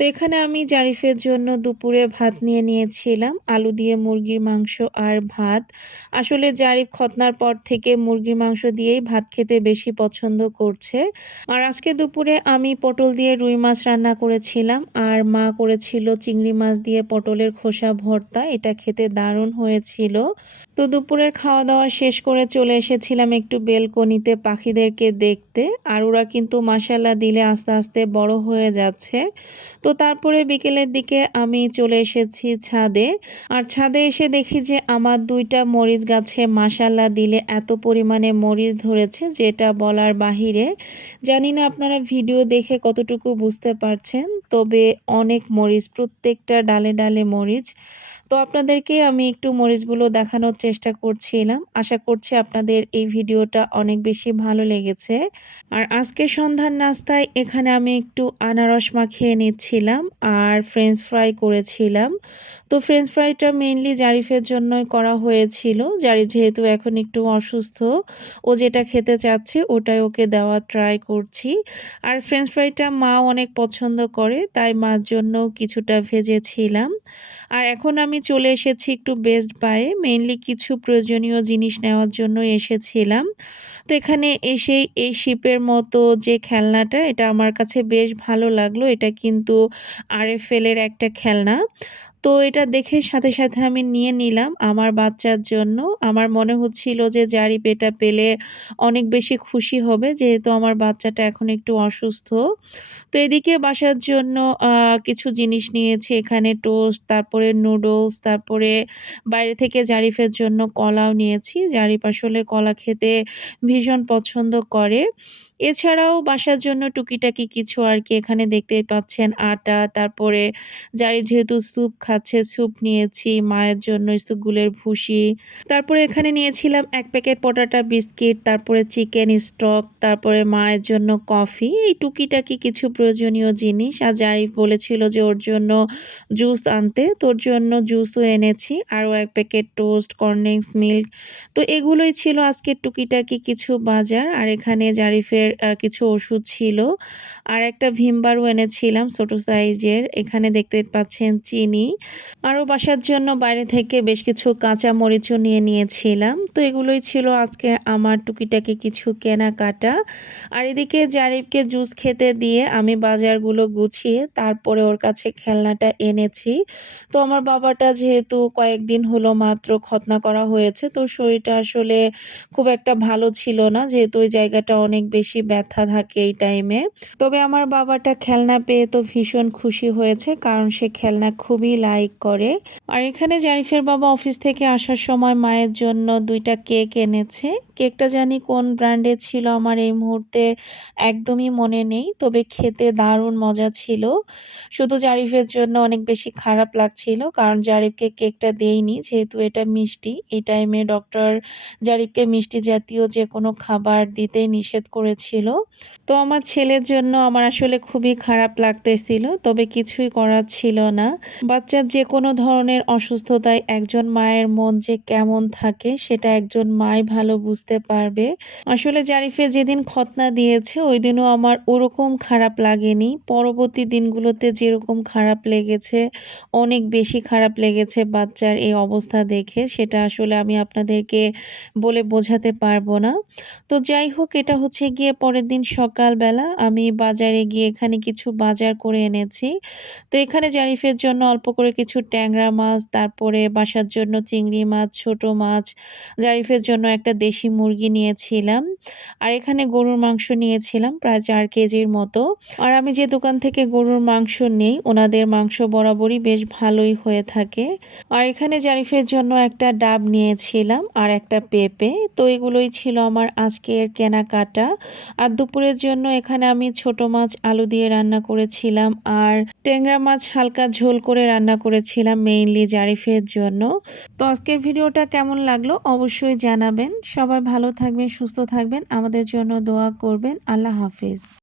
তো এখানে আমি জারিফের জন্য দুপুরে ভাত নিয়ে নিয়েছিলাম। আলু দিয়ে মুরগির মাংস আর ভাত। আসলে জারিফ খতনার পর থেকে মুরগির মাংস দিয়েই ভাত খেতে বেশি পছন্দ করছে। আর আজকে দুপুরে আমি পটল দিয়ে রুই মাছ রান্না করেছিলাম। আর মা করেছিল চিংড়ি মাছ দিয়ে পটলের খোসা ভর্তা। এটা খেতে দারুণ হয়েছিল। তো দুপুরের খাওয়া দাওয়া শেষ করে চলে এসেছিলাম একটু বেলকনিতে পাখিদেরকে দেখতে। আর ওরা কিন্তু মাসাল্লা দিলে আস্তে আস্তে বড় হয়ে যাচ্ছে। তো তারপরে বিকেলের দিকে আমি চলে এসেছি ছাদে। আর ছাদে এসে দেখি যে আমার দুইটা মরিচ গাছে মাসাল্লা দিলে এত পরিমাণে মরিচ ধরেছে যেটা বলার বাহিরে। জানি না আপনারা ভিডিও দেখে কতটুকু বুঝতে পারছেন, তবে অনেক মরিচ, প্রত্যেকটা ডালে ডালে মরিচ। তো আপনাদেরকে আমি একটু মরিচগুলো দেখানোর চেষ্টা করছিলাম। আশা করছি আপনাদের এই ভিডিওটা অনেক বেশি ভালো লেগেছে। আর আজকে সন্ধ্যার নাস্তায় এখানে আমি একটু আনারস মাখিয়ে নিচ্ছিলাম আর ফ্রেঞ্চ ফ্রাই করেছিলাম। তো ফ্রেঞ্চ ফ্রাইটা মেইনলি জারিফের জন্যই করা হয়েছিল। জারিফ যেহেতু এখন একটু অসুস্থ, ও যেটা খেতে চাচ্ছে ওটাই ওকে দেওয়া ট্রাই করছি। আর ফ্রেঞ্চ ফ্রাইটা মা অনেক পছন্দ করে, তাই মার জন্য কিছুটা ভেজেছিলাম। আর এখন আমি চলে এসেছি একটু বেস্ট বায়ে মেইনলি কিছু প্রয়োজনীয় জিনিস নেওয়ার জন্য এসেছিলাম। তো এখানে এসেই এই শিপের মতো যে খেলনাটা, এটা আমার কাছে বেশ ভালো লাগল। এটা কিন্তু আর আরএফএলের একটা খেলনা। তো এটা দেখে সাথে সাথে আমি নিয়ে নিলাম আমার বাচ্চার জন্য। আমার মনে হচ্ছিল যে জারিপ এটা পেলে অনেক বেশি খুশি হবে, যেহেতু আমার বাচ্চাটা এখন একটু অসুস্থ। তো এদিকে বাসার জন্য কিছু জিনিস নিয়েছি, এখানে টোস্ট, তারপরে নুডলস, তারপরে বাইরে থেকে জারিফের জন্য কলাও নিয়েছি। জারিফ আসলে কলা খেতে ভীষণ পছন্দ করে। এছাড়াও বাসার জন্য টুকিটাকি কিছু আর কি এখানে দেখতে পাচ্ছেন, আটা, তারপরে যারি যেহেতু স্যুপ খাচ্ছে, স্যুপ নিয়েছি, মায়ের জন্য স্যুপগুলের ভুসি, তারপরে এখানে নিয়েছিলাম এক প্যাকেট পটাটা বিস্কিট, তারপরে চিকেন স্টক, তারপরে মায়ের জন্য কফি, এই টুকিটাকি কিছু প্রয়োজনীয় জিনিস। আর যাই বলেছিল যে ওর জন্য জুস আনতে তোর জন্য জুসও এনেছি, আরও এক প্যাকেট টোস্ট কর্নড্রিঙ্কস মিল্ক, তো এগুলোই ছিল আজকে টুকিটাকি কিছু বাজার। আর এখানে জারিফের কিছু ওষুধ ছিল। আর একটা ভিমবারও এনেছিলাম ছোটো সাইজের। এখানে দেখতে পাচ্ছেন চিনি। আরও বাসার জন্য বাইরে থেকে বেশ কিছু কাঁচা মরিচও নিয়ে নিয়েছিলাম। তো এগুলোই ছিল আজকে আমার টুকিটাকি কিছু কেনাকাটা। আর এদিকে জারিফকে জুস খেতে দিয়ে আমি বাজারগুলো গুছিয়ে তারপরে ওর কাছে খেলনাটা এনেছি। তো আমার বাবাটা যেহেতু কয়েকদিন হলো মাত্র খতনা করা হয়েছে, তো শরীরটা আসলে খুব একটা ভালো ছিল না। যেহেতু ওই জায়গাটা অনেক বেশি ব্যথা থাকে এই টাইমে তবে আমার বাবাটা খেলনা পেয়ে তো ভীষণ খুশি হয়েছে, কারণ সে খেলনা খুবই লাইক করে। আর এখানে জারিফের বাবা অফিস থেকে আসার সময় মায়ের জন্য দুইটা কেক এনেছে। কেকটা জানি কোন ব্র্যান্ডের ছিল আমার এই মুহূর্তে একদমই মনে নেই, তবে খেতে দারুণ মজা ছিল। শুধু জারিফের জন্য অনেক বেশি খারাপ লাগছিল, কারণ জারিফকে কেকটা দেইনি, যেহেতু এটা মিষ্টি। এই টাইমে ডক্টর জারিফকে মিষ্টি জাতীয় যে কোনো খাবার দিতেই নিষেধ করেছিল। তো আমার ছেলের জন্য আমার আসলে খুবই খারাপ লাগতেছিল, তবে কিছুই করার ছিল না। বাচ্চার যে কোনো ধরনের অসুস্থতায় একজন মায়ের মন যে কেমন থাকে, সেটা একজন মাই ভালো বুঝতে পারবে। আসলে জারিফে যেদিন খতনা দিয়েছে, ওই দিনও আমার ওরকম খারাপ লাগেনি। পরবর্তী দিনগুলোতে যেরকম খারাপ লেগেছে, অনেক বেশি খারাপ লেগেছে বাচ্চার এই অবস্থা দেখে, সেটা আসলে আমি আপনাদেরকে বলে বোঝাতে পারব না। তো যাই হোক, এটা হচ্ছে গিয়ে পরের দিন সকালবেলা আমি বাজারে গিয়ে এখানে কিছু বাজার করে এনেছি। তো এখানে জারিফের জন্য অল্প করে কিছু ট্যাংরা মাছ, তারপরে বাসার জন্য চিংড়ি মাছ, ছোট মাছ, জারিফের জন্য একটা দেশি মুরগি নিয়েছিলাম। আর এখানে গরুর মাংস নিয়েছিলাম প্রায় চার কেজির মতো। আর আমি যে দোকান থেকে গরুর মাংস নেই, ওনাদের মাংস বরাবরই বেশ ভালোই হয়ে থাকে। আর এখানে জারিফের জন্য একটা ডাব নিয়েছিলাম আর একটা পেঁপে। তো এগুলোই ছিল আমার আজকের কেনাকাটা। আর দুপুরের জন্য এখানে আমি ছোট মাছ আলু দিয়ে রান্না করেছিলাম আর ট্যাংরা মাছ হালকা ঝোল করে রান্না করেছিলাম মেইনলি জারিফের জন্য। তো আজকের ভিডিওটা কেমন লাগল অবশ্যই জানাবেন। সবাই ভালো থাকবেন, সুস্থ থাকবেন। আমাদের জন্য দোয়া করবেন। আল্লাহ হাফিজ।